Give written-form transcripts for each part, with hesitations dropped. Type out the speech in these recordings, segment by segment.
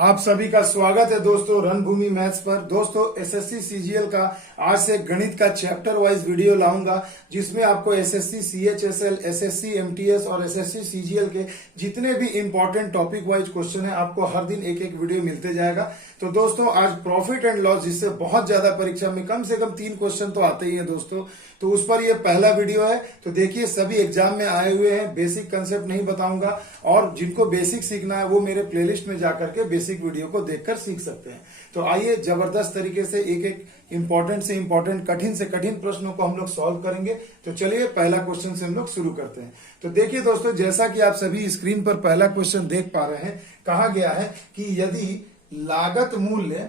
आप सभी का स्वागत है दोस्तों रणभूमि मैथ्स पर। दोस्तों एसएससी सीजीएल का आज से गणित का चैप्टर वाइज वीडियो लाऊंगा, जिसमें आपको एसएससी सीएचएसएल, एसएससी एमटीएस और एसएससी सीजीएल के जितने भी इंपॉर्टेंट टॉपिक वाइज क्वेश्चन है आपको हर दिन एक एक वीडियो मिलते जाएगा। तो दोस्तों आज प्रॉफिट एंड लॉस, जिससे बहुत ज्यादा परीक्षा में कम से कम 3 क्वेश्चन तो आते ही है दोस्तों, तो उस पर ये पहला वीडियो है। तो देखिए सभी एग्जाम में आए हुए हैं, बेसिक कंसेप्ट नहीं बताऊंगा, और जिनको बेसिक सीखना है वो मेरे प्लेलिस्ट में जाकर के बेसिक वीडियो को देखकर सीख सकते हैं। तो आइए जबरदस्त तरीके से एक एक इंपॉर्टेंट से इंपॉर्टेंट, कठिन से कठिन प्रश्नों को हम लोग सॉल्व करेंगे। तो चलिए पहला क्वेश्चन से हम लोग शुरू करते हैं। तो देखिए दोस्तों, जैसा कि आप सभी स्क्रीन पर पहला क्वेश्चन देख पा रहे हैं, कहा गया है कि यदि लागत मूल्य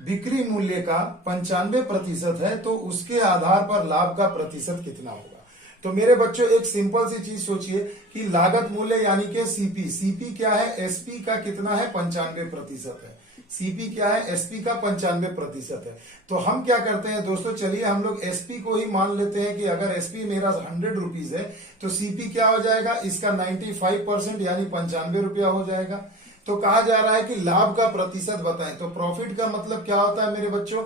बिक्री मूल्य का 95% है तो उसके आधार पर लाभ का प्रतिशत कितना होगा। तो मेरे बच्चों एक सिंपल सी चीज सोचिए कि लागत मूल्य यानी कि सीपी क्या है, एसपी का कितना है, 95% है। सीपी क्या है, एसपी का 95% है। तो हम क्या करते हैं दोस्तों, चलिए हम लोग एसपी को ही मान लेते हैं कि अगर एसपी मेरा 100 रुपीज है तो सीपी क्या हो जाएगा, इसका 95% यानी 95 रुपया हो जाएगा। तो कहा जा रहा है कि लाभ का प्रतिशत बताएं। तो प्रॉफिट का मतलब क्या होता है मेरे बच्चों,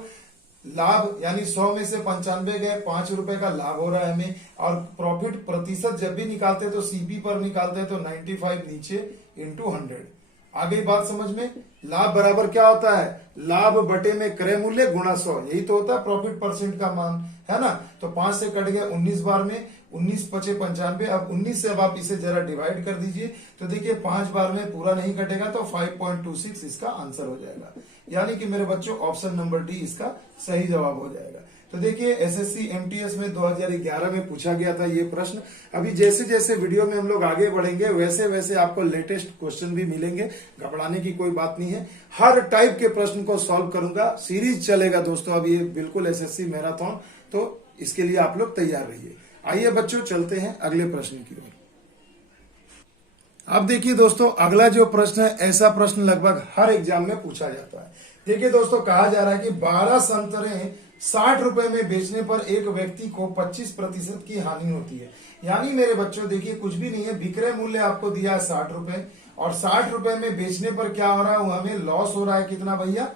लाभ यानी 100 में से 95 गए, 5 रुपए का लाभ हो रहा है हमें। और प्रॉफिट प्रतिशत जब भी निकालते हैं तो सीपी पर निकालते हैं, तो 95 नीचे इंटू 100। आ गई बात समझ में। लाभ बराबर क्या होता है, लाभ बटे में क्रय मूल्य गुणा 100, यही तो होता है प्रॉफिट परसेंट का मान, है ना। तो 5 से कट गया 19 बार में, 19 पचे 95। अब 19 से अब आप इसे जरा डिवाइड कर दीजिए, तो देखिए 5 बार में पूरा नहीं कटेगा, तो 5.26 इसका आंसर हो जाएगा। यानी कि मेरे बच्चों ऑप्शन नंबर डी इसका सही जवाब हो जाएगा। तो देखिए एसएससी एमटीएस में 2011 में पूछा गया था ये प्रश्न। अभी जैसे जैसे वीडियो में हम लोग आगे बढ़ेंगे वैसे वैसे आपको लेटेस्ट क्वेश्चन भी मिलेंगे, घबराने की कोई बात नहीं है। हर टाइप के प्रश्न को सॉल्व करूंगा, सीरीज चलेगा दोस्तों। अब ये बिल्कुल एसएससी मैराथन, तो इसके लिए आप लोग तैयार रहिए। आइए बच्चों चलते हैं अगले प्रश्न की ओर। अब देखिए दोस्तों, अगला जो प्रश्न है, ऐसा प्रश्न लगभग हर एग्जाम में पूछा जाता है। देखिए दोस्तों, कहा जा रहा है कि 12 संतरे 60 रुपए में बेचने पर एक व्यक्ति को 25% की हानि होती है। यानी मेरे बच्चों देखिए कुछ भी नहीं है, विक्रय मूल्य आपको दिया है 60 रुपए, और 60 रुपए में बेचने पर क्या हो रहा है, हमें लॉस हो रहा है। कितना भैया,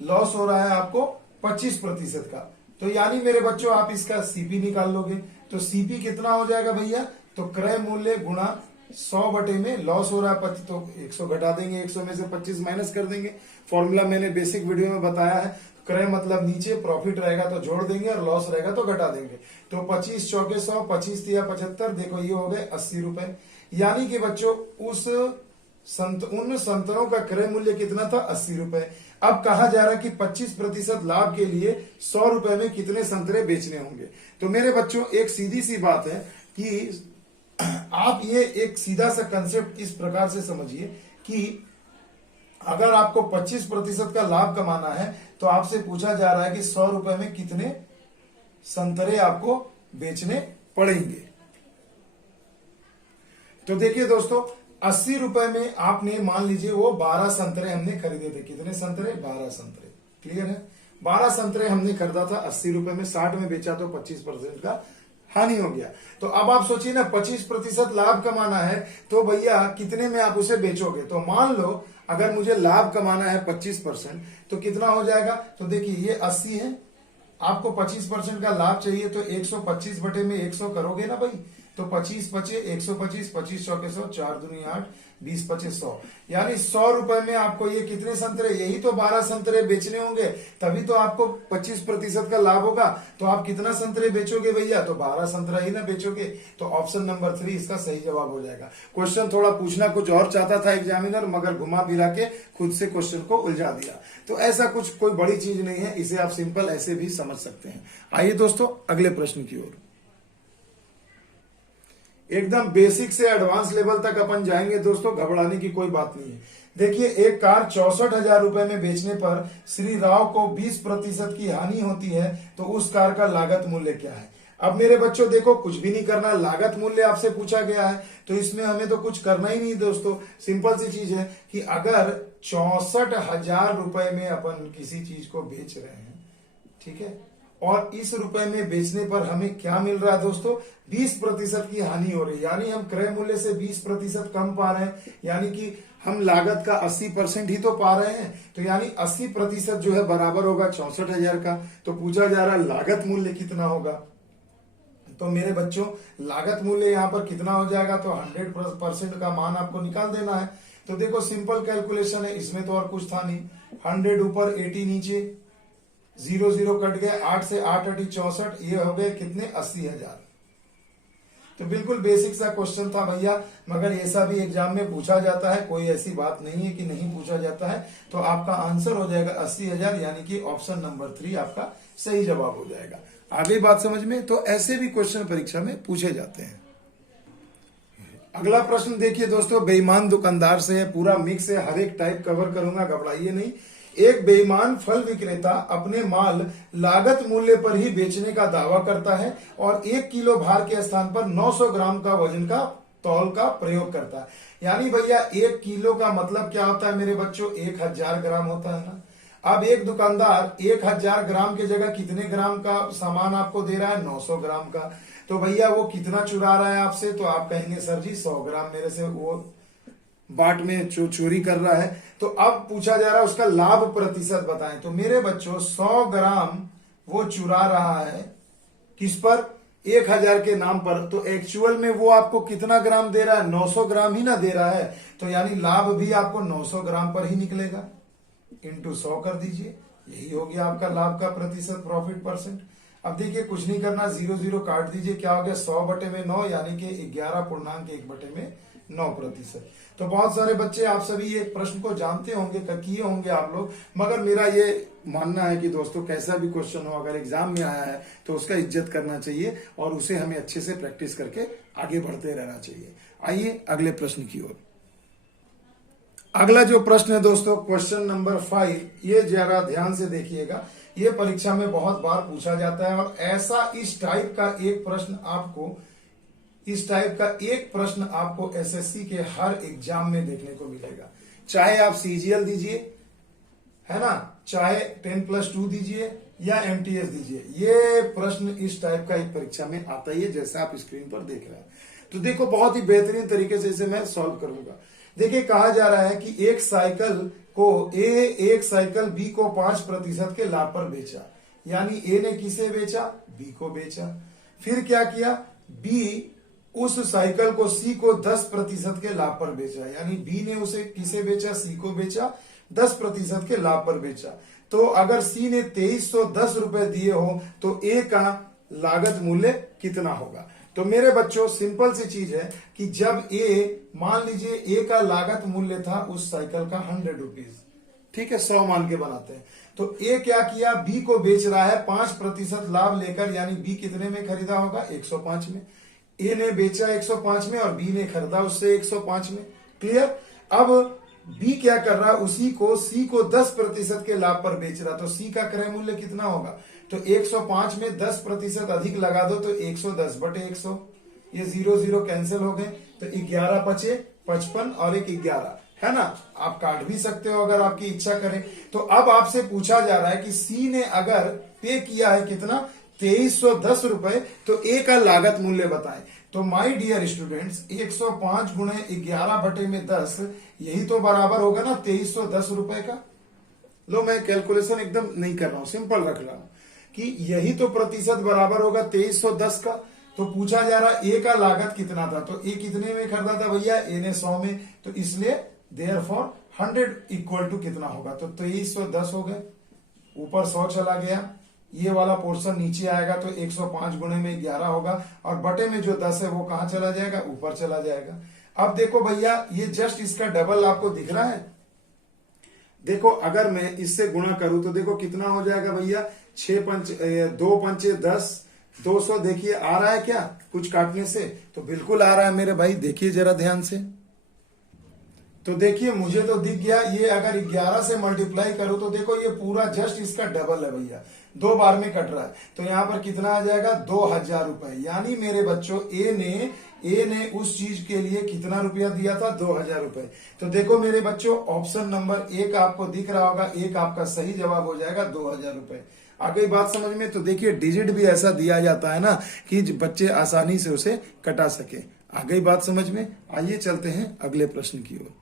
लॉस हो रहा है आपको 25% का। तो यानी मेरे बच्चों आप इसका सीपी निकाल लोगे, तो सीपी कितना हो जाएगा भैया, तो क्रय मूल्य गुणा 100 बटे में लॉस हो रहा है 25, तो 100 घटा देंगे, 100 में से 25 माइनस कर देंगे। फॉर्मूला मैंने बेसिक वीडियो में बताया है। क्रय मतलब नीचे, प्रॉफिट रहेगा तो जोड़ देंगे और लॉस रहेगा तो घटा देंगे। तो 25 चौके 100, 25 तिया 75, देखो ये हो गए 80 रुपए। यानी कि बच्चों उन संतरों का क्रय मूल्य कितना था, 80 रुपए। अब कहा जा रहा है कि 25% लाभ के लिए 100 रुपए में कितने संतरे बेचने होंगे। तो मेरे बच्चों एक सीधी सी बात है कि आप ये एक सीधा सा कंसेप्ट इस प्रकार से समझिए कि अगर आपको 25% का लाभ कमाना है तो आपसे पूछा जा रहा है कि 100 रुपए में कितने संतरे आपको बेचने पड़ेंगे। तो देखिए दोस्तों, 80 रुपए में आपने मान लीजिए वो 12 संतरे हमने खरीदे थे। कितने संतरे, 12 संतरे। क्लियर है, 12 संतरे हमने खरीदा था 80 रुपए में, 60 में बेचा तो 25% का हानि हो गया। तो अब आप सोचिए ना, 25% लाभ कमाना है तो भैया कितने में आप उसे बेचोगे। तो मान लो अगर मुझे लाभ कमाना है 25%, तो कितना हो जाएगा। तो देखिए ये 80 है, आपको 25% का लाभ चाहिए, तो 125 बटे में 100 करोगे ना भाई। तो 25 पचे 125, 25 चौके 100, 4 दूनी 8, 20 पचे 100। यानी 100 रुपए में आपको ये कितने संतरे, यही तो 12 संतरे बेचने होंगे, तभी तो आपको 25% का लाभ होगा। तो आप कितना संतरे बेचोगे भैया, तो 12 संतरा ही ना बेचोगे। तो ऑप्शन नंबर 3 इसका सही जवाब हो जाएगा। क्वेश्चन थोड़ा पूछना कुछ और चाहता था एग्जामिनर, मगर घुमा फिरा के खुद से क्वेश्चन को उलझा दिया। तो ऐसा कुछ कोई बड़ी चीज नहीं है, इसे आप सिंपल ऐसे भी समझ सकते हैं। आइए दोस्तों अगले प्रश्न की ओर। एकदम बेसिक से एडवांस लेवल तक अपन जाएंगे दोस्तों, घबराने की कोई बात नहीं है। देखिए एक कार 64,000 रुपए में बेचने पर श्री राव को 20% की हानि होती है, तो उस कार का लागत मूल्य क्या है। अब मेरे बच्चों देखो, कुछ भी नहीं करना, लागत मूल्य आपसे पूछा गया है तो इसमें हमें तो कुछ करना ही नहीं दोस्तों। सिंपल सी चीज है कि अगर 64,000 रुपए में अपन किसी चीज को बेच रहे हैं, ठीक है, और इस रुपए में बेचने पर हमें क्या मिल रहा है दोस्तों, 20% की हानि हो रही है, यानी हम क्रय मूल्य से 20% कम पा रहे हैं, यानी कि हम लागत का 80% ही तो पा रहे हैं। तो यानी 80% जो है बराबर होगा 64,000 का। तो पूछा जा रहा है लागत मूल्य कितना होगा। तो मेरे बच्चों लागत मूल्य यहाँ पर कितना हो जाएगा, तो 100% का मान आपको निकाल देना है। तो देखो सिंपल कैलकुलेशन है, इसमें तो और कुछ था नहीं। 100 ऊपर 80 नीचे, 0 0 कट गए, 8 से 8 8 64, ये हो गए कितने, 80,000। तो बिल्कुल बेसिक सा क्वेश्चन था भैया, मगर ऐसा भी एग्जाम में पूछा जाता है, कोई ऐसी बात नहीं है कि नहीं पूछा जाता है। तो आपका आंसर हो जाएगा 80,000, यानी कि ऑप्शन नंबर 3 आपका सही जवाब हो जाएगा। आगे बात समझ में। तो ऐसे भी क्वेश्चन परीक्षा में पूछे जाते हैं। अगला प्रश्न देखिए दोस्तों, बेईमान दुकानदार से है, पूरा मिक्स है, हर एक टाइप कवर करूंगा, घबराइए नहीं। एक बेईमान फल विक्रेता अपने माल लागत मूल्य पर ही बेचने का दावा करता है और 1 किलो भार के स्थान पर 900 ग्राम का वजन का तौल का प्रयोग करता है। यानी भैया 1 किलो का मतलब क्या होता है मेरे बच्चों, 1000 ग्राम होता है ना। अब एक दुकानदार 1000 ग्राम की जगह कितने ग्राम का सामान आपको दे रहा है, 900 ग्राम का। तो भैया वो कितना चुरा रहा है आपसे, तो आप कहेंगे सर जी 100 ग्राम मेरे से वो बाट में चोरी कर रहा है। तो अब पूछा जा रहा है उसका लाभ प्रतिशत बताएं। तो मेरे बच्चों 100 ग्राम वो चुरा रहा है, किस पर, 1000 के नाम पर। तो एक्चुअल में वो आपको कितना ग्राम दे रहा है, 900 ग्राम ही ना दे रहा है। तो यानी लाभ भी आपको 900 ग्राम पर ही निकलेगा, इंटू 100 कर दीजिए, यही हो गया आपका लाभ का प्रतिशत, प्रॉफिट परसेंट। अब देखिए कुछ नहीं करना, 0 0 काट दीजिए, क्या हो गया, 100 बटे में 9, यानी कि 11.1 बटे में 9%। तो बहुत सारे बच्चे आप सभी ये प्रश्न को जानते होंगे, किए होंगे आप लोग, मगर मेरा ये मानना है कि दोस्तों कैसा भी क्वेश्चन हो, अगर एग्जाम में आया है तो उसका इज्जत करना चाहिए और उसे हमें अच्छे से प्रैक्टिस करके आगे बढ़ते रहना चाहिए। आइए अगले प्रश्न की ओर। अगला जो प्रश्न है दोस्तों, क्वेश्चन नंबर 5, ये जरा ध्यान से देखिएगा, ये परीक्षा में बहुत बार पूछा जाता है और ऐसा इस टाइप का एक प्रश्न आपको एसएससी के हर एग्जाम में देखने को मिलेगा। चाहे आप सीजीएल दीजिए, है ना, चाहे 10+2 दीजिए या एमटीएस दीजिए, ये प्रश्न इस टाइप का एक परीक्षा में आता ही है, जैसा आप स्क्रीन पर देख रहे हैं। तो देखो बहुत ही बेहतरीन तरीके से इसे मैं सॉल्व करूंगा। देखिए कहा जा रहा है कि एक साइकिल बी को 5% के लाभ पर बेचा, यानी ए ने किसे बेचा, बी को बेचा। फिर क्या किया, बी उस साइकिल को सी को 10% के लाभ पर बेचा, यानी बी ने उसे किसे बेचा, सी को बेचा, 10% के लाभ पर बेचा। तो अगर सी ने 2310 रुपए दिए हो तो ए का लागत मूल्य कितना होगा। तो मेरे बच्चों सिंपल सी चीज है कि जब मान लीजिए ए का लागत मूल्य था उस साइकिल का 100 रुपीज, ठीक है, 100 मान के बनाते हैं। तो ए क्या किया, बी को बेच रहा है 5% लाभ लेकर, यानी बी कितने में खरीदा होगा, 105 में। ए ने बेचा 105 में और बी ने खरीदा उससे 105 में। क्लियर। अब बी क्या कर रहा है, उसी को सी को 10% के लाभ पर बेच रहा, तो सी का क्रय मूल्य कितना होगा, तो 105 में 10% अधिक लगा दो तो 110 बटे 100, ये 0 0 कैंसिल हो गए, तो 11 बचे 55 और एक 11, है ना। आप काट भी सकते हो अगर आपकी इच्छा करे। तो अब आपसे पूछा जा रहा है कि सी ने अगर पे किया है कितना, 2310 रुपए, तो ए का लागत मूल्य बताएं। तो माय डियर स्टूडेंट्स, 105 गुणे 11 बटे में 10, यही तो बराबर होगा ना 2310 रुपए का। लो मैं कैलकुलेशन एकदम नहीं कर रहा हूं, सिंपल रख रहा हूं कि यही तो प्रतिशत बराबर होगा 2310 का। तो पूछा जा रहा है ए का लागत कितना था, तो ए कितने में खरीदा था भैया, ए ने 100 में, तो इसलिए देयरफॉर 100 इक्वल टू कितना होगा, तो 2310 हो गए, ऊपर 100 चला गया, ये वाला पोर्शन नीचे आएगा, तो 105 गुणे में 11 होगा और बटे में जो 10 है वो कहां चला जाएगा, ऊपर चला जाएगा। अब देखो भैया ये जस्ट इसका डबल आपको दिख रहा है। देखो अगर मैं इससे गुणा करूं तो देखो कितना हो जाएगा भैया, 2 पंचे 10, 200। देखिए आ रहा है क्या कुछ काटने से, तो बिल्कुल आ रहा है मेरे भाई, देखिए जरा ध्यान से। तो देखिए मुझे तो दिख गया, ये अगर 11 से मल्टीप्लाई करूं तो देखो ये पूरा जस्ट इसका डबल है भैया, 2 बार में कट रहा है। तो यहां पर कितना आ जाएगा, 2000 रुपए। यानी मेरे बच्चों ए ने उस चीज के लिए कितना रुपया दिया था, 2000 रुपए। तो देखो मेरे बच्चों ऑप्शन नंबर 1 आपको दिख रहा होगा, 1 आपका सही जवाब हो जाएगा 2000 रुपए। आ गई बात समझ में। तो देखिए डिजिट भी ऐसा दिया जाता है ना कि बच्चे आसानी से उसे कटा सके। आ गई बात समझ में। आइए चलते हैं अगले प्रश्न की ओर।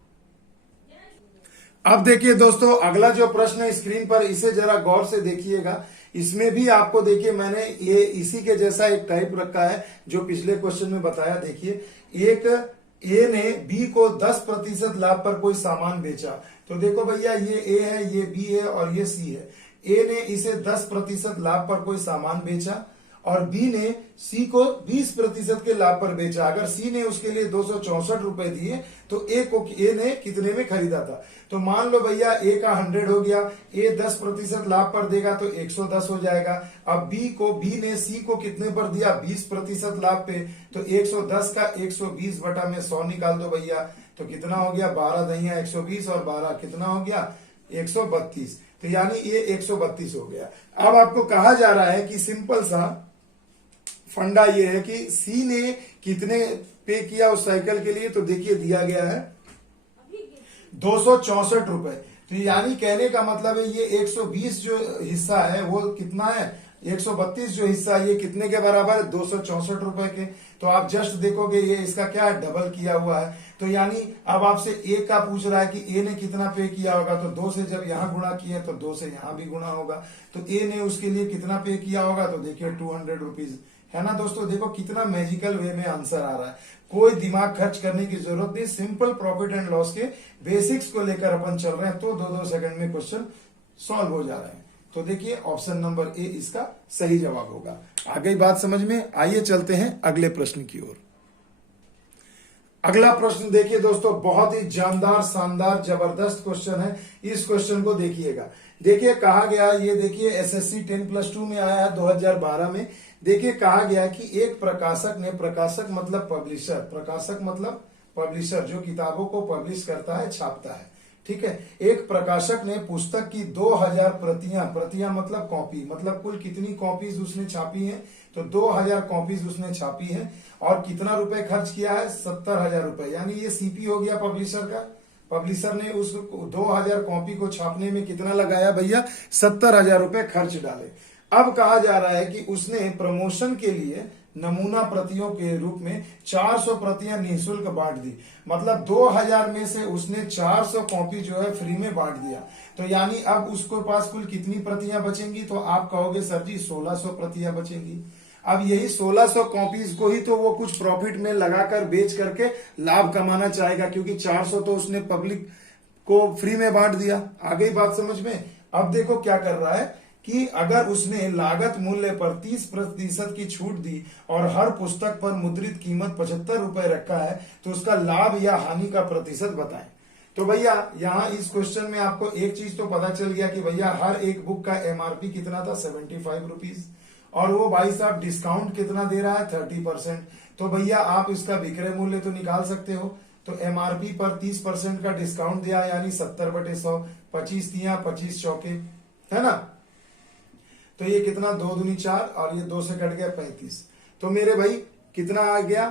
अब देखिए दोस्तों, अगला जो प्रश्न है स्क्रीन पर, इसे जरा गौर से देखिएगा। इसमें भी आपको देखिए मैंने ये इसी के जैसा एक टाइप रखा है जो पिछले क्वेश्चन में बताया। देखिए एक ए ने बी को 10% लाभ पर कोई सामान बेचा। तो देखो भैया ये ए है, ये बी है और ये सी है। ए ने इसे 10% लाभ पर कोई सामान बेचा और बी ने सी को 20% के लाभ पर बेचा। अगर सी ने उसके लिए 264 रुपए दिए तो ए ने कितने में खरीदा था। तो मान लो भैया ए का 100 हो गया, ए 10% लाभ पर देगा तो 110 हो जाएगा। अब बी ने सी को कितने पर दिया, 20% लाभ पे, तो 110 का 120 बटा में 100 निकाल दो भैया। तो कितना हो गया, 12 दहिया 120 और 12 कितना हो गया 132। तो यानी ये 132 हो गया। अब आपको कहा जा रहा है कि सिंपल सा फंडा ये है कि सी ने कितने पे किया उस साइकिल के लिए। तो देखिए दिया गया है 264 रुपए। तो यानी कहने का मतलब है ये 120 जो हिस्सा है वो कितना है, 132 जो हिस्सा है ये कितने के बराबर है, 264 रुपए के। तो आप जस्ट देखोगे ये इसका क्या है, डबल किया हुआ है। तो यानी अब आपसे ए का पूछ रहा है कि ए ने कितना पे किया होगा। तो 2 से जब यहां गुणा किया तो 2 से यहां भी गुणा होगा। तो ए ने उसके लिए कितना पे किया होगा, तो देखिए 200 रुपीज है ना दोस्तों। देखो कितना मैजिकल वे में आंसर आ रहा है, कोई दिमाग खर्च करने की जरूरत नहीं। सिंपल प्रॉफिट एंड लॉस के बेसिक्स को लेकर अपन चल रहे हैं तो 2-2 सेकंड में क्वेश्चन सॉल्व हो जा रहे हैं। तो देखिए ऑप्शन नंबर ए इसका सही जवाब होगा। आ गई बात समझ में। आइए चलते हैं अगले प्रश्न की ओर। अगला प्रश्न देखिए दोस्तों, बहुत ही जानदार, शानदार, जबरदस्त क्वेश्चन है। इस क्वेश्चन को देखिएगा। देखिए कहा गया, ये देखिए एसएससी 10+2 में आया है 2012 में। देखिए कहा गया कि एक प्रकाशक ने, प्रकाशक मतलब पब्लिशर, प्रकाशक मतलब पब्लिशर जो किताबों को पब्लिश करता है, छापता है, ठीक है। एक प्रकाशक ने पुस्तक की 2000 प्रतियां मतलब कॉपी, मतलब कुल कितनी कॉपीज उसने छापी है, तो 2000 कॉपीज उसने छापी है। और कितना रुपए खर्च किया है, 70,000 रुपए। यानी ये सीपी हो गया पब्लिशर का। पब्लिशर ने उस 2000 कॉपी को छापने में कितना लगाया भैया, 70,000 रुपए खर्च डाले। अब कहा जा रहा है कि उसने प्रमोशन के लिए नमूना प्रतियों के रूप में 400 प्रतियां निःशुल्क बांट दी। मतलब 2000 में से उसने 400 कॉपी जो है फ्री में बांट दिया। तो यानी अब उसके पास कुल कितनी प्रतियां बचेंगी, तो आप कहोगे सर जी 1600 प्रतियां बचेंगी। अब यही 1600 कॉपीज को ही तो वो कुछ प्रॉफिट में लगाकर बेच करके लाभ कमाना चाहेगा, क्योंकि 400 तो उसने पब्लिक को फ्री में बांट दिया। आ गई बात समझ में। अब देखो क्या कर रहा है कि अगर उसने लागत मूल्य पर 30% की छूट दी और हर पुस्तक पर मुद्रित कीमत 75 रुपए रखा है, तो उसका लाभ या हानि का प्रतिशत बताएं। तो भैया यहाँ इस क्वेश्चन में आपको एक चीज तो पता चल गया कि भैया हर एक बुक का एमआरपी कितना था, 75 रुपीज। और वो भाई साहब डिस्काउंट कितना दे रहा है, 30%। तो भैया आप इसका विक्रय मूल्य तो निकाल सकते हो। तो एमआरपी पर 30% का डिस्काउंट दिया, यानी 70/100, 25 दिया, 25 चौके, है ना। तो ये कितना, 2 दूनी 4 और ये 2 से कट गया 35। तो मेरे भाई कितना आ गया,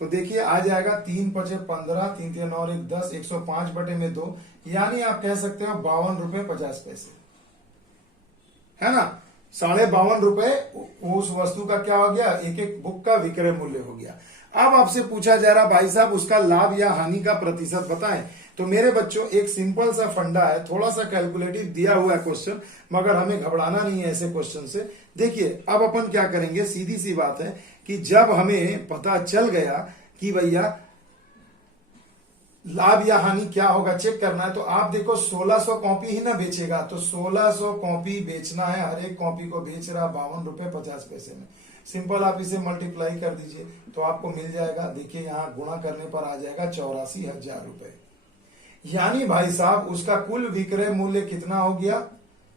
तो देखिए आ जाएगा 3×5 = 15, 3×3 और 1 10, 105/2। यानी आप कह सकते हो 52 रुपए 50 पैसे, है ना। 52.5 रुपए उस वस्तु का क्या हो गया, एक एक बुक का विक्रय मूल्य हो गया। अब आपसे पूछा जा रहा भाई साहब उसका लाभ या हानि का प्रतिशत बताएं। तो मेरे बच्चों एक सिंपल सा फंडा है, थोड़ा सा कैलकुलेटिव दिया हुआ है क्वेश्चन, मगर हमें घबराना नहीं है ऐसे क्वेश्चन से। देखिए अब अपन क्या करेंगे, सीधी सी बात है कि जब हमें पता चल गया कि भैया लाभ या हानि क्या होगा चेक करना है, तो आप देखो 1600 कॉपी ही ना बेचेगा, तो 1600 कॉपी बेचना है। हर एक कॉपी को बेच रहा 52 रुपए 50 पैसे में। सिंपल आप इसे मल्टीप्लाई कर दीजिए तो आपको मिल जाएगा। देखिए यहाँ गुणा करने पर आ जाएगा 84,000 रुपए। यानी भाई साहब उसका कुल विक्रय मूल्य कितना हो गया,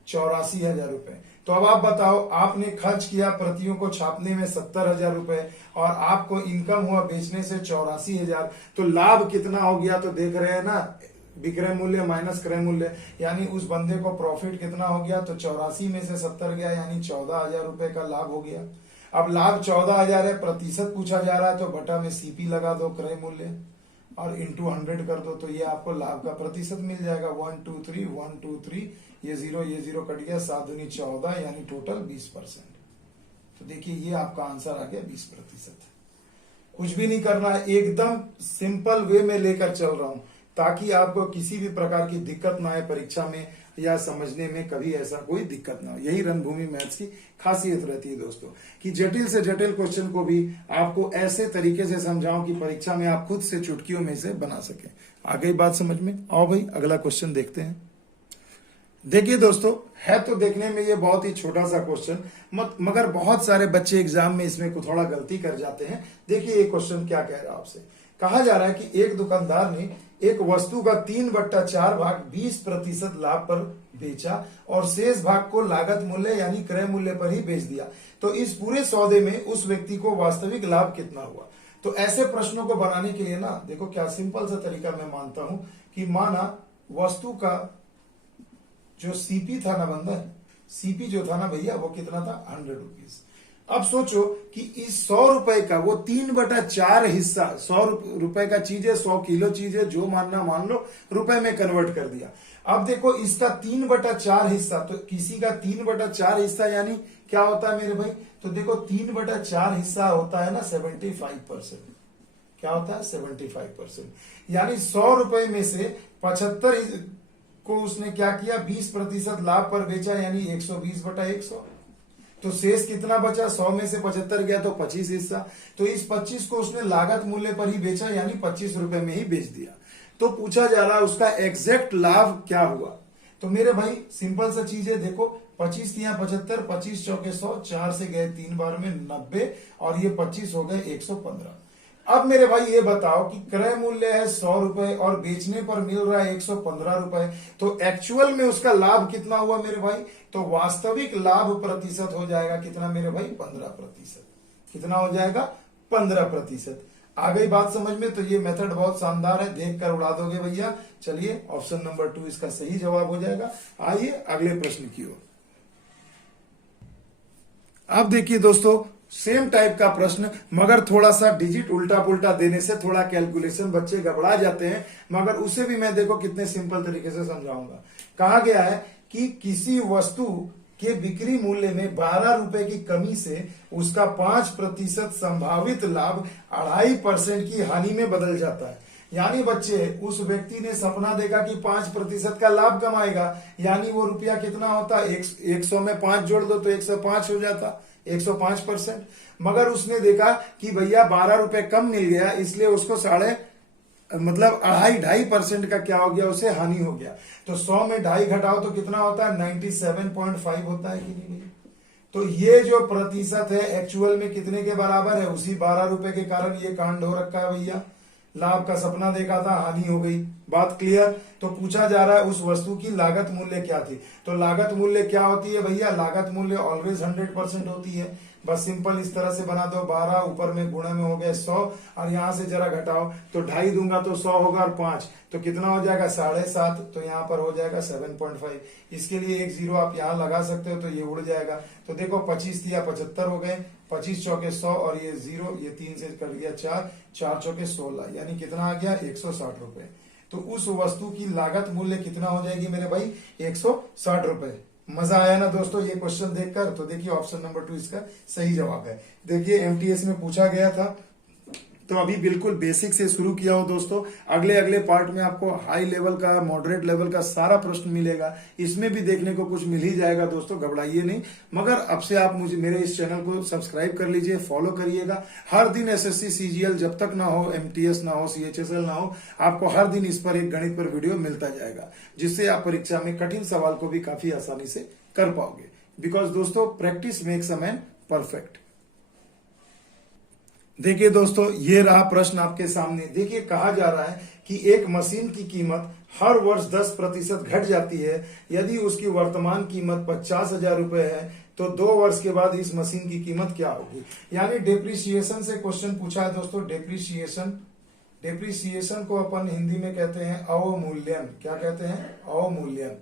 84,000 रुपए। तो अब आप बताओ, आपने खर्च किया प्रतियों को छापने में 70,000 रुपए और आपको इनकम हुआ बेचने से 84,000, तो लाभ कितना हो गया, तो देख रहे हैं ना, विक्रय मूल्य माइनस क्रय मूल्य, यानी उस बंदे को प्रॉफिट कितना हो गया, तो 84 में से 70 गया, यानी 14,000 रुपए का लाभ हो गया। अब लाभ 14,000 है, प्रतिशत पूछा जा रहा है तो बटा में सीपी लगा दो, क्रय मूल्य। और इंटू 100 कर दो, तो ये आपको लाभ का प्रतिशत मिल जाएगा। 1 2 3 1 2 3, ये जीरो कट गया, 7 दूनी 14, यानी टोटल 20%। तो देखिए ये आपका आंसर आ गया 20%। कुछ भी नहीं करना है, एकदम सिंपल वे में लेकर चल रहा हूं ताकि आपको किसी भी प्रकार की दिक्कत ना आए परीक्षा में या समझने में, कभी ऐसा कोई दिक्कत ना हो। यही रणभूमि मैथ्स की खासियत रहती है दोस्तों, कि जटिल से जटिल क्वेश्चन को भी आपको ऐसे तरीके से समझाऊं कि परीक्षा में आप खुद से चुटकियों में से बना सके। आ गई बात समझ में? आओ भाई अगला क्वेश्चन देखते हैं। देखिए दोस्तों, है तो देखने में ये बहुत ही छोटा सा क्वेश्चन, मगर बहुत सारे बच्चे एग्जाम में इसमें को थोड़ा गलती कर जाते हैं। देखिए ये क्वेश्चन क्या कह रहा है आपसे। कहा जा रहा है कि एक दुकानदार ने एक वस्तु का 3/4 भाग 20% लाभ पर बेचा और शेष भाग को लागत मूल्य यानी क्रय मूल्य पर ही बेच दिया, तो इस पूरे सौदे में उस व्यक्ति को वास्तविक लाभ कितना हुआ। तो ऐसे प्रश्नों को बनाने के लिए ना देखो क्या सिंपल सा तरीका मैं मानता हूं कि माना वस्तु का जो सीपी था ना बंधन, सीपी जो था ना भैया वो कितना था 100 रुपीज। अब सोचो कि इस 100 रुपए का वो 3/4 हिस्सा, 100 रुपए का चीज है, 100 किलो चीज है, जो मानना मान लो, रुपए में कन्वर्ट कर दिया। अब देखो इसका 3/4 हिस्सा, तो किसी का 3/4 हिस्सा यानी क्या होता है मेरे भाई? तो देखो 3/4 हिस्सा होता है ना 75%। क्या होता है? 75%। यानी 100 रुपए में से 75 को उसने क्या किया? 20% लाभ पर बेचा, यानी 120/100। तो शेष कितना बचा? 100 में से 75 गया तो 25 हिस्सा। तो इस 25 को उसने लागत मूल्य पर ही बेचा, यानी 25 रुपए में ही बेच दिया। तो पूछा जा रहा है उसका एग्जैक्ट लाभ क्या हुआ। तो मेरे भाई सिंपल सा चीज है, देखो 25 या 75, 25 चौके 100, 4 से गए 3 बार में 90, और ये 25 हो गए 115। अब मेरे भाई ये बताओ कि क्रय मूल्य है 100 रुपए और बेचने पर मिल रहा है 115 रुपए, तो एक्चुअल में उसका लाभ कितना हुआ मेरे भाई? तो वास्तविक लाभ प्रतिशत हो जाएगा कितना मेरे भाई? 15%। कितना हो जाएगा? 15%। आ गई बात समझ में? तो ये मेथड बहुत शानदार है, देख कर उड़ा दोगे भैया। चलिए ऑप्शन नंबर 2 इसका सही जवाब हो जाएगा। आइए अगले प्रश्न की ओर। अब देखिए दोस्तों, सेम टाइप का प्रश्न, मगर थोड़ा सा डिजिट उल्टा पुल्टा देने से थोड़ा कैलकुलेशन बच्चे घबरा जाते हैं, मगर उसे भी मैं देखो कितने सिंपल तरीके से समझाऊंगा। कहा गया है कि किसी वस्तु के बिक्री मूल्य में 12 रुपए की कमी से उसका 5% संभावित लाभ 2.5% की हानि में बदल जाता है। यानी बच्चे, उस व्यक्ति ने सपना देखा कि 5% का लाभ कमाएगा, यानी वो रुपया कितना होता? 100 में 5 जोड़ दो तो 105 हो जाता, 105%। मगर उसने देखा कि भैया 12 रुपए कम मिल गया, इसलिए उसको 2.5% का क्या हो गया? उसे हानि हो गया। तो 100 में 2.5 घटाओ तो कितना होता है? 97.5 होता है कि नहीं? तो ये जो प्रतिशत है एक्चुअल में कितने के बराबर है? उसी 12 रुपए के कारण ये कांड हो रखा है भैया। लाभ का सपना देखा था, हानि हो गई। बात क्लियर? तो पूछा जा रहा है उस वस्तु की लागत मूल्य क्या थी। तो लागत मूल्य क्या होती है भैया? लागत मूल्य ऑलवेज 100% होती है। बस सिंपल इस तरह से बना दो, 12 ऊपर में गुणे में हो गए 100, और यहां से जरा घटाओ तो 2.5 दूंगा तो 100 होगा, और 5 तो कितना हो जाएगा? 7.5। तो यहाँ पर हो जाएगा 7.5। इसके लिए एक जीरो आप यहाँ लगा सकते हो तो ये उड़ जाएगा। तो देखो 25 या 75 हो गए, 25 चौके 100, और ये जीरो, ये 3 से कट गया 4, 4 चौके 16, यानी कितना आ गया? 160 रुपए। तो उस वस्तु की लागत मूल्य कितना हो जाएगी मेरे भाई? 160 रुपए। मजा आया ना दोस्तों ये क्वेश्चन देखकर? तो देखिए ऑप्शन नंबर 2 इसका सही जवाब है। देखिए एमटीएस में पूछा गया था, तो अभी बिल्कुल बेसिक से शुरू किया हो दोस्तों। अगले अगले पार्ट में आपको हाई लेवल का, मॉडरेट लेवल का सारा प्रश्न मिलेगा। इसमें भी देखने को कुछ मिल ही जाएगा दोस्तों, घबराइए नहीं। मगर अब से आप मुझे मेरे इस चैनल को सब्सक्राइब कर लीजिए, फॉलो करिएगा। हर दिन एसएससी सीजीएल जब तक ना हो, एमटीएस ना हो, सीएचएसएल ना हो, आपको हर दिन इस पर एक गणित पर वीडियो मिलता जाएगा, जिससे आप परीक्षा में कठिन सवाल को भी काफी आसानी से कर पाओगे। बिकॉज दोस्तों practice makes a man perfect. देखिए दोस्तों, ये रहा प्रश्न आपके सामने। देखिए कहा जा रहा है कि एक मशीन की कीमत हर वर्ष 10% घट जाती है। यदि उसकी वर्तमान कीमत 50,000 रुपए है तो 2 वर्ष के बाद इस मशीन की कीमत क्या होगी? यानी डेप्रिसिएशन से क्वेश्चन पूछा है दोस्तों। डेप्रिसिएशन को अपन हिंदी में कहते हैं अवमूल्यन। क्या कहते हैं? अवमूल्यन।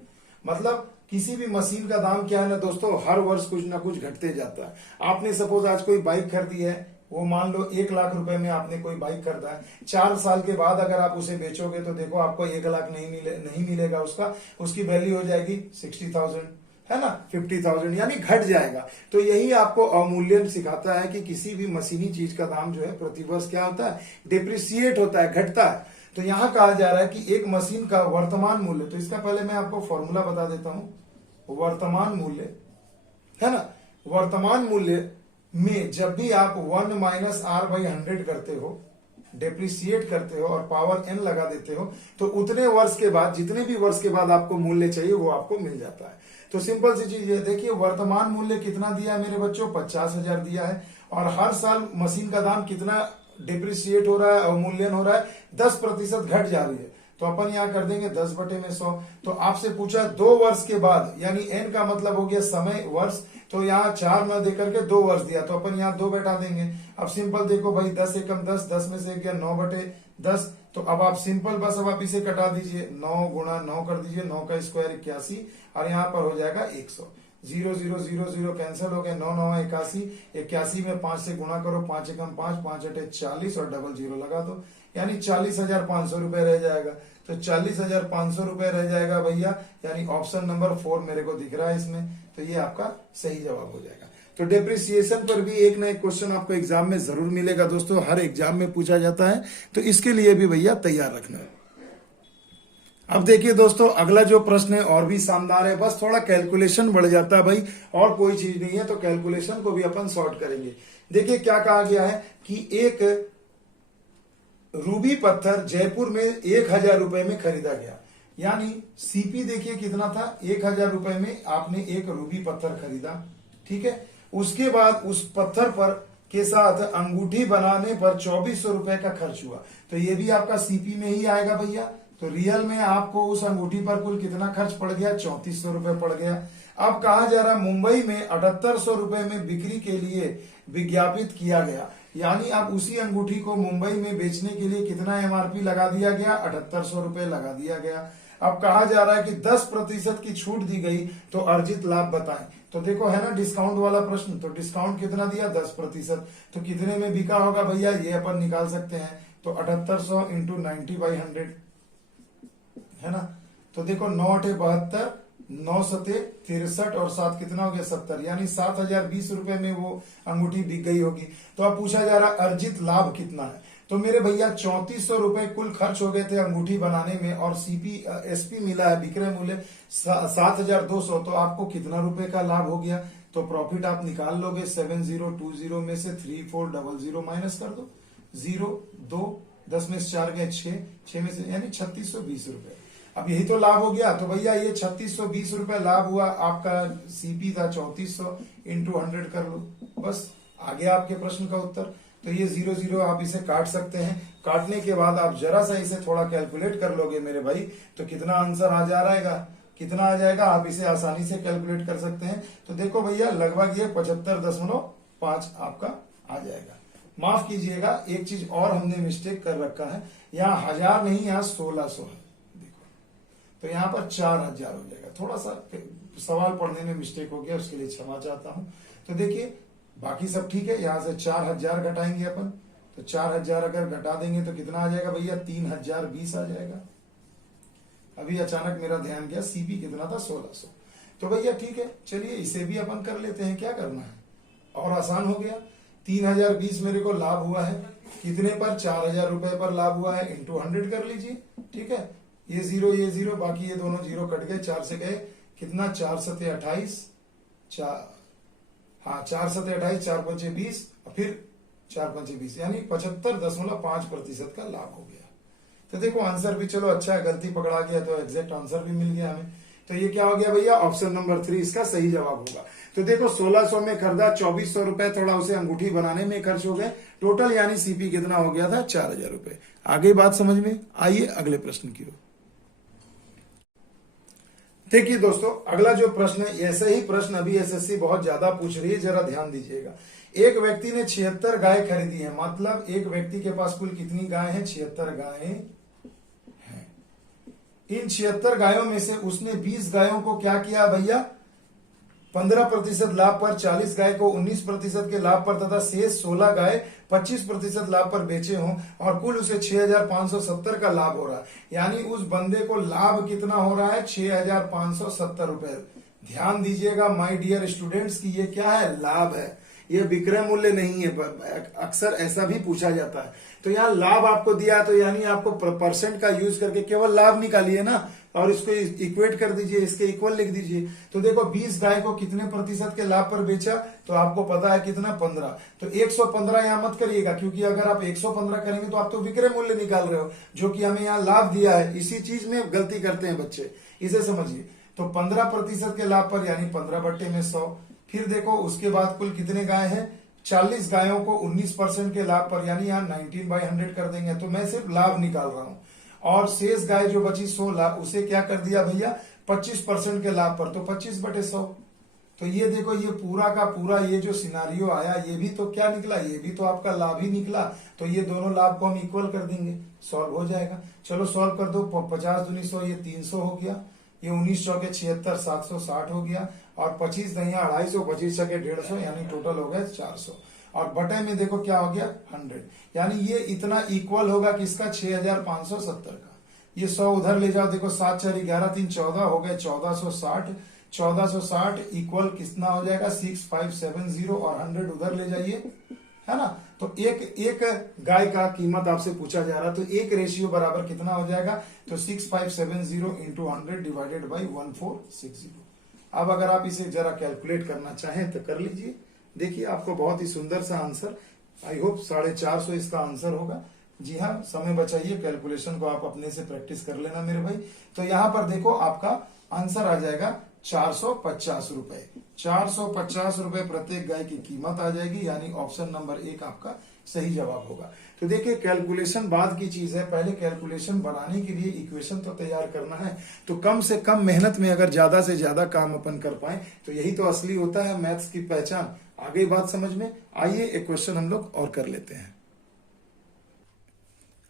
मतलब किसी भी मशीन का दाम क्या है ना दोस्तों, हर वर्ष कुछ ना कुछ घटते जाता है। आपने सपोज आज कोई बाइक खरीदी है, वो मान लो 1 लाख रुपए में आपने कोई बाइक खरीदा है, 4 साल के बाद अगर आप उसे बेचोगे तो देखो आपको 1 लाख नहीं मिलेगा, उसकी वैल्यू हो जाएगी 60,000, है ना, 50,000, यानी घट जाएगा। तो यही आपको अवमूल्यन सिखाता है कि किसी भी मशीनी चीज का दाम जो है प्रतिवर्ष क्या होता है, डिप्रिसिएट होता है, घटता है। तो यहां कहा जा रहा है कि एक मशीन का वर्तमान मूल्य, तो इसका पहले मैं आपको फॉर्मूला बता देता हूं। वर्तमान मूल्य, है ना, वर्तमान मूल्य में जब भी आप 1 माइनस R/100 करते हो, डेप्रिसिएट करते हो और पावर n लगा देते हो, तो उतने वर्ष के बाद, जितने भी वर्ष के बाद आपको मूल्य चाहिए वो आपको मिल जाता है। तो सिंपल सी चीज है, देखिए वर्तमान मूल्य कितना दिया है मेरे बच्चों, 50,000 दिया है, और हर साल मशीन का दाम कितना डिप्रिसिएट हो रहा है, अवमूल्यन हो रहा है, 10% घट जा रही है। तो अपन यहाँ कर देंगे 10/100। तो आपसे पूछा 2 वर्ष के बाद, यानी n का मतलब हो गया समय, वर्ष, तो यहाँ 4 न देकर के 2 वर्ष दिया, तो अपन यहाँ 2 बैठा देंगे। अब सिंपल देखो भाई, 10 एकम 10, 10 में से गया 9/10, तो अब आप सिंपल बस अब आप इसे कटा दीजिए, 9 गुणा 9 कर दीजिए, 9 का स्क्वायर 81, और यहाँ पर हो जाएगा 100। 0 0 0 0 कैंसिल हो गया, 9 9 81, 81 में 5 से गुणा करो, 5 एकम 5, 5 अटे 40 और डबल 0 लगा दो, यानी 40,500 रुपए रह जाएगा। तो 40,500 रुपए रह जाएगा भैया, यानी ऑप्शन नंबर 4 मेरे को दिख रहा है इसमें, तो ये आपका सही जवाब हो जाएगा। तो डेप्रिसिएशन पर भी एक ना एक क्वेश्चन आपको एग्जाम में जरूर मिलेगा दोस्तों, हर एग्जाम में पूछा जाता है, तो इसके लिए भी भैया तैयार रखना है। अब देखिए दोस्तों, अगला जो प्रश्न है और भी शानदार है, बस थोड़ा कैलकुलेशन बढ़ जाता है भाई, और कोई चीज नहीं है, तो कैलकुलेशन को भी अपन सॉर्ट करेंगे। देखिए क्या कहा गया है कि एक रूबी पत्थर जयपुर में 1,000 रुपए में खरीदा गया, यानी सीपी देखिए कितना था, 1,000 रुपए में आपने एक रूबी पत्थर खरीदा, ठीक है। उसके बाद उस पत्थर पर के साथ अंगूठी बनाने पर 2,400 रुपए का खर्च हुआ, तो ये भी आपका सीपी में ही आएगा भैया। तो रियल में आपको उस अंगूठी पर कुल कितना खर्च पड़ गया, 3,400 रुपए पड़ गया। अब कहा जा रहा मुंबई में 7,800 रुपए में बिक्री के लिए विज्ञापित किया गया, यानी अब उसी अंगूठी को मुंबई में बेचने के लिए कितना एमआरपी लगा दिया गया, 7,800 रुपए लगा दिया गया। अब कहा जा रहा है कि 10% की छूट दी गई, तो अर्जित लाभ बताएं। तो देखो है ना डिस्काउंट वाला प्रश्न, तो डिस्काउंट कितना दिया, 10%, तो कितने में बिका होगा भैया, ये अपन निकाल सकते हैं। तो 7,800 इंटू 90/100, है ना। तो देखो 9/8 72, 9×7 और 7 कितना हो गया, 70, यानी 7,020 रुपए में वो अंगूठी बिक गई होगी। तो अब पूछा जा रहा अर्जित लाभ कितना है, तो मेरे भैया 3,400 रुपए कुल खर्च हो गए थे अंगूठी बनाने में, और सीपी एसपी मिला है विक्रय मूल्य 7,200, तो आपको कितना रुपए का लाभ हो गया। तो प्रॉफिट आप निकाल लोगे, 7020 में से 3400 माइनस कर दो, 0 2 10 में से 4 गए 6 में से, यानी 3,620 रुपए। अब यही तो लाभ हो गया। तो भैया ये 3,620 रुपए लाभ हुआ, आपका सीपी था 3,400 इंटू 100 कर लो, बस आ गया आपके प्रश्न का उत्तर। तो ये 0 0 आप इसे काट सकते हैं, काटने के बाद आप जरा सा इसे थोड़ा कैलकुलेट कर लोगे मेरे भाई, तो कितना आंसर आ जा रहेगा, कितना आ जाएगा, आप इसे आसानी से कैलकुलेट कर सकते हैं। तो देखो भैया लगभग ये 75.5 आपका आ जाएगा। माफ कीजिएगा, एक चीज और हमने मिस्टेक कर रखा है, यहाँ 1000 नहीं, यहाँ 1,600 है, देखो, तो यहाँ पर 4,000 हो जाएगा। थोड़ा सा सवाल पढ़ने में मिस्टेक हो गया, उसके लिए क्षमा चाहता हूं। तो देखिए बाकी सब ठीक है, यहां से 4,000 घटाएंगे अपन, तो 4,000 अगर घटा देंगे तो कितना आ जाएगा भैया, 3,020 आ जाएगा। अभी अचानक मेरा ध्यान गया, सीपी कितना था, 1,600। तो भैया ठीक है, चलिए इसे भी अपन कर लेते हैं, क्या करना है, और आसान हो गया। 3,020 मेरे को लाभ हुआ है, कितने पर, 4,000 रुपए पर लाभ हुआ है, इंटू 100 कर लीजिए, ठीक है। ये 0, बाकी ये दोनों 0 कट गए, 4 से गए, कितना, 4 7 28, 4 7 28, 4 5 20, फिर 4 5 20, यानी 75.5% का लाभ हो गया। तो देखो आंसर भी चलो अच्छा है, गलती पकड़ा गया तो एग्जैक्ट आंसर भी मिल गया हमें। तो ये क्या हो गया भैया, ऑप्शन नंबर 3 इसका सही जवाब होगा। तो देखो 1,600 में खरीदा, 2,400 रुपए थोड़ा उसे अंगूठी बनाने में खर्च हो गए, टोटल यानी सीपी कितना हो गया था, 4,000 रुपए। आगे बात समझ में, आइए अगले प्रश्न की ओर। देखिए दोस्तों, अगला जो प्रश्न है, ऐसे ही प्रश्न अभी एसएससी बहुत ज्यादा पूछ रही है, जरा ध्यान दीजिएगा। एक व्यक्ति ने 76 गाय खरीदी है, मतलब एक व्यक्ति के पास कुल कितनी गाय है, 76 गायें हैं। इन 76 गायों में से उसने 20 गायों को क्या किया भैया, 15% लाभ पर, 40 गाय को 19% के लाभ पर तथा शेष 16 गाय 25% लाभ पर बेचे हों और कुल उसे 6,570 का लाभ हो रहा है, यानी उस बंदे को लाभ कितना हो रहा है 6,570 रुपए। ध्यान दीजिएगा माय डियर स्टूडेंट्स की ये क्या है, लाभ है, ये विक्रय मूल्य नहीं है। अक्सर ऐसा भी पूछा जाता है। तो यहाँ लाभ आपको दिया तो यानी आपको परसेंट का यूज करके केवल लाभ निकालिए ना, और इसको इक्वेट कर दीजिए, इसके इक्वल लिख दीजिए। तो देखो 20 गाय को कितने प्रतिशत के लाभ पर बेचा, तो आपको पता है कितना 15। तो 115 यहाँ मत करिएगा, क्योंकि अगर आप 115 करेंगे तो आप तो विक्रय मूल्य निकाल रहे हो, जो कि हमें यहाँ लाभ दिया है। इसी चीज में गलती करते हैं बच्चे, इसे समझिए। तो 15% के लाभ पर यानी 15/100। फिर देखो उसके बाद कुल कितने गाय हैं, 40 गायों को 19% के लाभ पर, यानी यहाँ 19/100 कर देंगे। तो मैं सिर्फ लाभ निकाल रहा हूं। और शेष गाय जो बची 16, उसे क्या कर दिया भैया 25% के लाभ पर, तो 25/100। तो ये देखो ये पूरा का पूरा ये जो सिनारियो आया, ये भी तो क्या निकला, ये भी तो आपका लाभ ही निकला। तो ये दोनों लाभ को हम इक्वल कर देंगे, सॉल्व हो जाएगा। चलो सॉल्व कर दो। 50 दूनी 100, ये 300 हो गया। ये 19 चौके 76, 760 हो गया। और 25 दहिया 250, 25 चौके 150, यानी टोटल हो गया 400। और बटे में देखो क्या हो गया 100, यानी ये इतना इक्वल होगा किसका 6,570 का। ये 100 उधर ले जाओ, देखो 7 4 11 3 14 हो गए 1460। 1460 इक्वल कितना हो जाएगा 6570, और 100 उधर ले जाइए, है ना। तो एक गाय का कीमत आपसे पूछा जा रहा है, तो एक रेशियो बराबर कितना हो जाएगा, तो 6570 इंटू 100 डिवाइडेड बाई 1460। अब अगर आप इसे जरा कैलकुलेट करना चाहें तो कर लीजिए। देखिए आपको बहुत ही सुंदर सा आंसर, आई होप 450 इसका आंसर होगा। जी हाँ, समय बचाइए, कैलकुलेशन को आप अपने से प्रैक्टिस कर लेना मेरे भाई। तो यहां पर देखो आपका आंसर आ जाएगा 450 रुपए। 450 रुपए प्रत्येक गाय की कीमत आ जाएगी, यानी ऑप्शन नंबर 1 आपका सही जवाब होगा। तो देखिए कैलकुलेशन बाद की चीज है, पहले कैलकुलेशन बनाने के लिए इक्वेशन तो तैयार करना है। तो कम से कम मेहनत में अगर ज्यादा से ज्यादा काम अपन कर पाए तो यही तो असली होता है मैथ्स की पहचान। आ गई बात समझ में? आइए एक क्वेश्चन हम लोग और कर लेते हैं।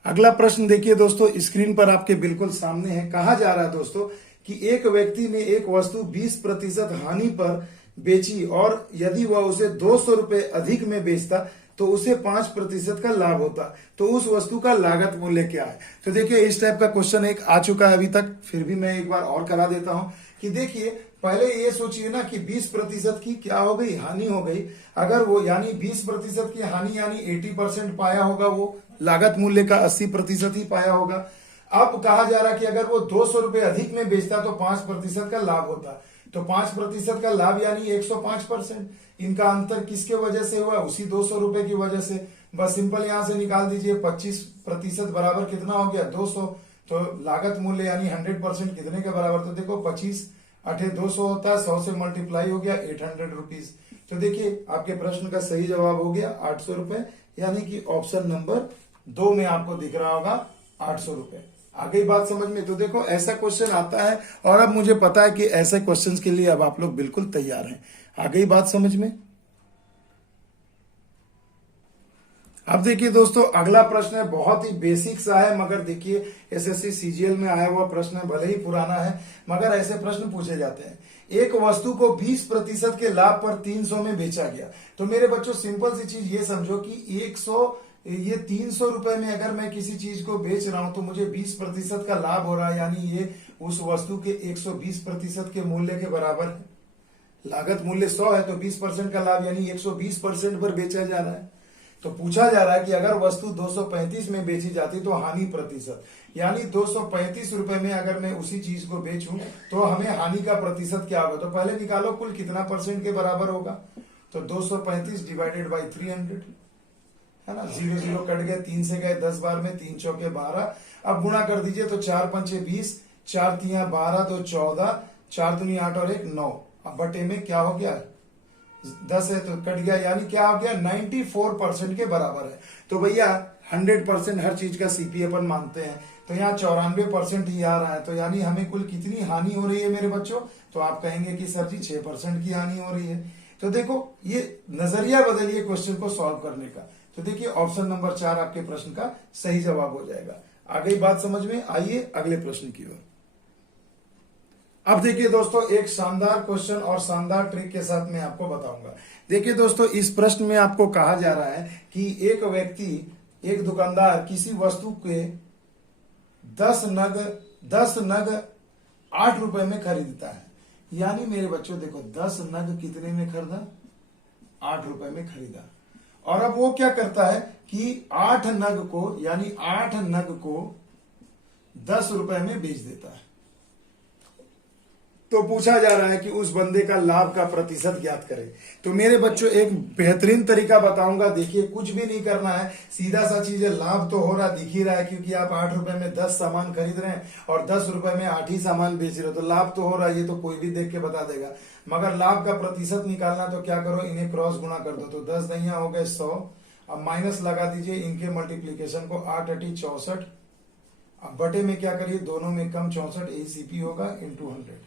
अगला प्रश्न देखिए दोस्तों, स्क्रीन पर आपके बिल्कुल सामने है। कहा जा रहा है दोस्तों कि एक व्यक्ति ने एक वस्तु 20% हानि पर बेची और यदि वह उसे 200 रुपए अधिक में बेचता तो उसे 5% का लाभ होता। तो उस वस्तु का लागत मूल्य क्या है? तो देखिए इस टाइप का क्वेश्चन एक आ चुका है अभी तक, फिर भी मैं एक बार और करा देता हूं कि देखिए पहले ये सोचिए ना कि 20% की क्या हो गई, हानि हो गई। अगर वो यानी 20% की हानि यानी 80% पाया होगा, वो लागत मूल्य का 80% ही पाया होगा। अब कहा जा रहा कि अगर वो 200 रुपए अधिक में बेचता तो 5% का लाभ होता। तो 5% का लाभ यानी 105%। इनका अंतर किसके वजह से हुआ? उसी 200 रुपए की वजह से। बस सिंपल यहां से निकाल दीजिए, 25% बराबर कितना हो गया 200। तो लागत मूल्य यानी 100% कितने के बराबर? तो देखो 25 8 200 होता है, 100 से मल्टीप्लाई हो गया 800 रुपीज। तो देखिए आपके प्रश्न का सही जवाब हो गया 800 रुपए, यानी कि ऑप्शन नंबर 2 में आपको दिख रहा होगा 800 रुपए। आ गई बात समझ में? तो देखो ऐसा क्वेश्चन आता है और अब मुझे पता है कि ऐसे क्वेश्चंस के लिए अब आप लोग बिल्कुल तैयार हैं। आ गई बात समझ में? अब देखिए दोस्तों अगला प्रश्न है, बहुत ही बेसिक सा है, मगर देखिए एसएससी सीजीएल में आया हुआ प्रश्न है, भले ही पुराना है मगर ऐसे प्रश्न पूछे जाते हैं। एक वस्तु को 20% के लाभ पर 300 में बेचा गया। तो मेरे बच्चों सिंपल सी चीज ये समझो कि 300 रुपए में अगर मैं किसी चीज को बेच रहा हूं तो मुझे 20% का लाभ हो रहा है, यानी ये उस वस्तु के 120% के मूल्य के बराबर है। लागत मूल्य 100 है तो 20% का लाभ यानी 120% पर बेचा जा रहा है। तो पूछा जा रहा है कि अगर वस्तु 235 में बेची जाती तो हानि प्रतिशत, यानी 235 रुपए में अगर मैं उसी चीज को बेचूं तो हमें हानि का प्रतिशत क्या होगा? तो पहले निकालो कुल कितना परसेंट के बराबर होगा। तो 235 डिवाइडेड बाई 300, है ना। 0 0 कट गए, 3 से गए 10 बार में, 3 चौके 12। अब गुणा कर दीजिए तो 4 पंचे 20, 4 तिया 12, 2 14, 4 दूनी 8 और 1 9। अब बटे में क्या हो गया 10 है तो कट गया, यानी क्या हो गया 94% के बराबर है। तो भैया 100% हर चीज का सीपी अपन मानते हैं, तो यहाँ 94% ही आ रहा है। तो यानी हमें कुल कितनी हानि हो रही है मेरे बच्चों? तो आप कहेंगे कि सर जी 6% की हानि हो रही है। तो देखो ये नजरिया बदलिए क्वेश्चन को सॉल्व करने का। तो देखिए ऑप्शन नंबर 4 आपके प्रश्न का सही जवाब हो जाएगा। आ गई बात समझ में? आइए अगले प्रश्न की ओर। अब देखिए दोस्तों, एक शानदार क्वेश्चन और शानदार ट्रिक के साथ मैं आपको बताऊंगा। देखिए दोस्तों, इस प्रश्न में आपको कहा जा रहा है कि एक व्यक्ति, एक दुकानदार किसी वस्तु के 10 नग 8 रुपए में खरीदता है। यानी मेरे बच्चों देखो, 10 नग कितने में खरीदा? 8 रुपए में खरीदा। और अब वो क्या करता है कि 8 नग को, यानी 8 नग को 10 रुपए में बेच देता है। तो पूछा जा रहा है कि उस बंदे का लाभ का प्रतिशत ज्ञात करें। तो मेरे बच्चों, एक बेहतरीन तरीका बताऊंगा। देखिए, कुछ भी नहीं करना है, सीधा सा चीज है। लाभ तो हो रहा, दिख ही रहा है, क्योंकि आप 8 रुपए में 10 सामान खरीद रहे हैं और 10 रुपए में 8 ही सामान बेच रहे हो, तो लाभ तो हो रहा है। ये तो कोई भी देख के बता देगा। मगर लाभ का प्रतिशत निकालना, तो क्या करो, इन्हें क्रॉस गुणा कर दो। तो 10 दहिया हो गए 100। अब माइनस लगा दीजिए इनके मल्टीप्लीकेशन को, 8 × 64। अब बटे में क्या करिए, दोनों में कम 64, ACP होगा इंटू 100।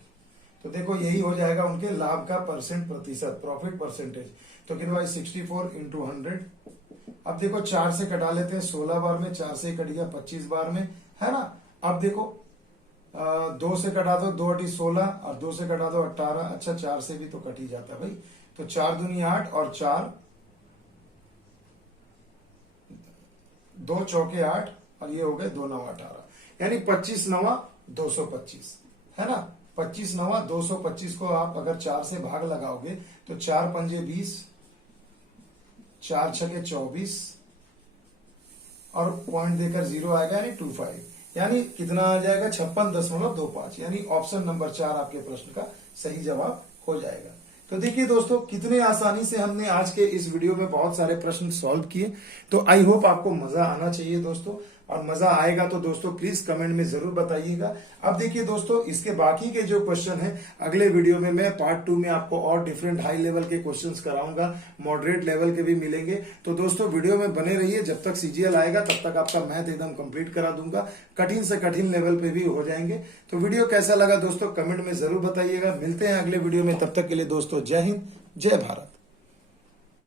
तो देखो, यही हो जाएगा उनके लाभ का प्रतिशत, प्रॉफिट परसेंटेज। तो कितना भाई, 64 × 100। अब देखो, 4 से कटा लेते हैं 16 बार में, 4 से कट गया 25 बार में, है ना। अब देखो, 2 से कटा दो, 2 × 16 और 2 से कटा दो 18। अच्छा, 4 से भी तो कट ही जाता है भाई। तो 4 दूनी 8 और 4 2 चौके 8 और ये हो गए 2 9 18, यानी 25 9 225, है ना। 25 9 225 को आप अगर 4 से भाग लगाओगे तो 4 पंजे 20, 4 छके 24 और पॉइंट देकर 0 आएगा, यानी 25। यानी कितना आ जाएगा, 56.25। यानी ऑप्शन नंबर 4 आपके प्रश्न का सही जवाब हो जाएगा। तो देखिए दोस्तों, कितने आसानी से हमने आज के इस वीडियो में बहुत सारे प्रश्न सॉल्व किए। तो आई होप आपको मजा आना चाहिए दोस्तों, और मजा आएगा तो दोस्तों प्लीज कमेंट में जरूर बताइएगा। अब देखिए दोस्तों, इसके बाकी के जो क्वेश्चन हैं, अगले वीडियो में मैं पार्ट 2 में आपको और डिफरेंट हाई लेवल के क्वेश्चंस कराऊंगा, मॉडरेट लेवल के भी मिलेंगे। तो दोस्तों वीडियो में बने रहिए, जब तक CGL आएगा तब तक आपका मैथ एकदम कंप्लीट करा दूंगा, कठिन से कठिन लेवल पे भी हो जाएंगे। तो वीडियो कैसा लगा दोस्तों, कमेंट में जरूर बताइएगा। मिलते हैं अगले वीडियो में, तब तक के लिए दोस्तों जय हिंद, जय भारत।